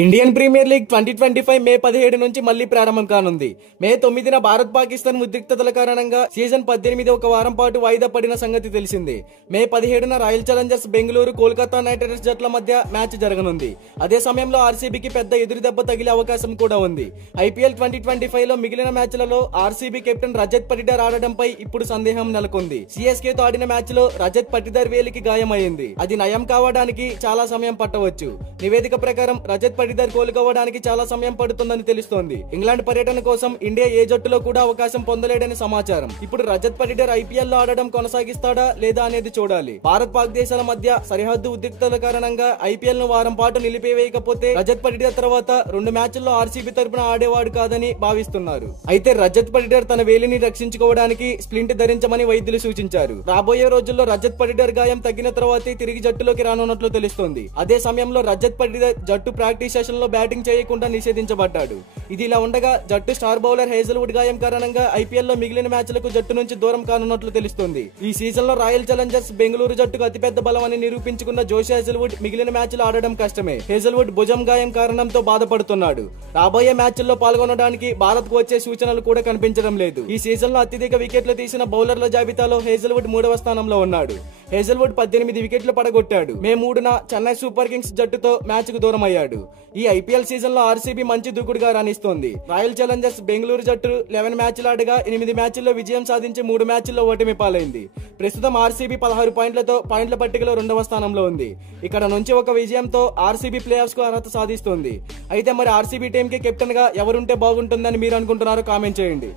Indian premier league 2025 మే 17 నుంచి మళ్లీ ప్రారంభం కానుంది. మే 9న భారత్ పాకిస్తాన్ ఉద్రిక్తతల కారణంగా సీజన్ 18 ఒక వారం పాటు వాయిదా పడిన సంగతి తెలిసిందే. మే 17న royal challengers Bengaluru, Kolkata knight riders జట్ల మధ్య మ్యాచ్ జరగనుంది. అదే సమయంలో ఆర్సీబీకి పెద్ద ఎదురుదెబ్బ తగిలే అవకాశం కూడా ఉంది. ఐపీఎల్ 2025లో మిగిలిన మ్యాచ్లలో ఆర్సీబీ కెప్టెన్ రజత్ పటిదార్ ఆడడంపై ఇప్పుడు సందేహం నెలకొంది. సీఎస్కేతో ఆడిన మ్యాచ్ లో రజత్ పటిదార్ వేలికి గాయమైంది. అది నయం కావడానికి చాలా సమయం పట్టవచ్చు. నివేదిక ప్రకారం రజత్ పటిదార్ కోలుకోవడానికి చాలా సమయం పడుతుందని తెలుస్తోంది. ఇంగ్లాండ్ పర్యటన కోసం ఇండియా ఏ జట్టులో కూడా అవకాశం పొందలేడని సమాచారం. ఇప్పుడు రజత్ పటిదార్ ఐపీఎల్ లో ఆడడం కొనసాగిస్తాడా లేదా అనేది చూడాలి. భారత్ పాక్ దేశాల మధ్య సరిహద్దు ఉద్రిక్తతల కారణంగా ఐపీఎల్ ను వారం పాటు నిలిపివేయకపోతే రజత్ పటిదార్ తర్వాత 2 మ్యాచ్ల్లో ఆర్సీబీ తరపున ఆడేవాడు కాదని భావిస్తున్నారు. అయితే రజత్ పటిదార్ తన వేలిని రక్షించుకోవడానికి స్ప్లింట్ ధరించమని వైద్యులు సూచించారు. రాబోయే రోజుల్లో రజత్ పటిదార్ గాయం తగ్గిన తర్వాతే తిరిగి జట్టులోకి రానున్నట్లు తెలుస్తోంది. అదే సమయంలో రజత్ పటిదార్ జట్టు ప్రాక్టీస్ సెషన్ లో బ్యాటింగ్ చేయకుండా నిషేధించబడ్డాడు. ఇది ఇలా ఉండగా జట్టు స్టార్ బౌలర్ హేజల్వుడ్ గాయం కారణంగా ఐపీఎల్ లో మిగిలిన మ్యాచ్లకు జట్టు నుంచి దూరం కానున్నట్లు తెలుస్తోంది. ఈ సీజన్ లో రాయల్ ఛాలెంజర్స్ బెంగళూరు జట్టుకు అతిపెద్ద బలం అని నిరూపించుకున్న జోష్ హేజల్వుడ్ మిగిలిన మ్యాచ్లు ఆడడం కష్టమే. హేజల్వుడ్ భుజం గాయం కారణంతో బాధపడుతున్నాడు. రాబోయే మ్యాచ్ల్లో పాల్గొనడానికి భారత్ కు వచ్చే సూచనలు కూడా కనిపించడం లేదు. ఈ సీజన్ లో అత్యధిక వికెట్లు తీసిన బౌలర్ల జాబితాలో హేజల్వుడ్ 3వ స్థానంలో ఉన్నాడు. హేజల్వుడ్ 18 వికెట్లు పడగొట్టాడు. మే 3న చెన్నై సూపర్ కింగ్స్ జట్టుతో మ్యాచ్ కు దూరం అయ్యాడు. ఈ ఐపీఎల్ సీజన్ లో ఆర్సీబీ మంచి దూకుడుగా రాణిస్తోంది. రాయల్ ఛాలెంజర్స్ బెంగళూరు జట్టు 11 మ్యాచ్లు ఆడగా 8 మ్యాచ్ల్లో విజయం సాధించి 3 మ్యాచ్ల్లో ఓటమి పాలైంది. ప్రస్తుతం ఆర్సీబీ 16 పాయింట్లతో పాయింట్ల పట్టికలో 2వ స్థానంలో ఉంది. ఇక్కడ నుంచి ఒక విజయంతో ఆర్సీబీ ప్లే ఆఫ్స్ కు అర్హత సాధిస్తుంది. అయితే మరి ఆర్సీబీ టీం కి కెప్టెన్ గా ఎవరుంటే బాగుంటుందని మీరు అనుకుంటున్నారో కామెంట్ చేయండి.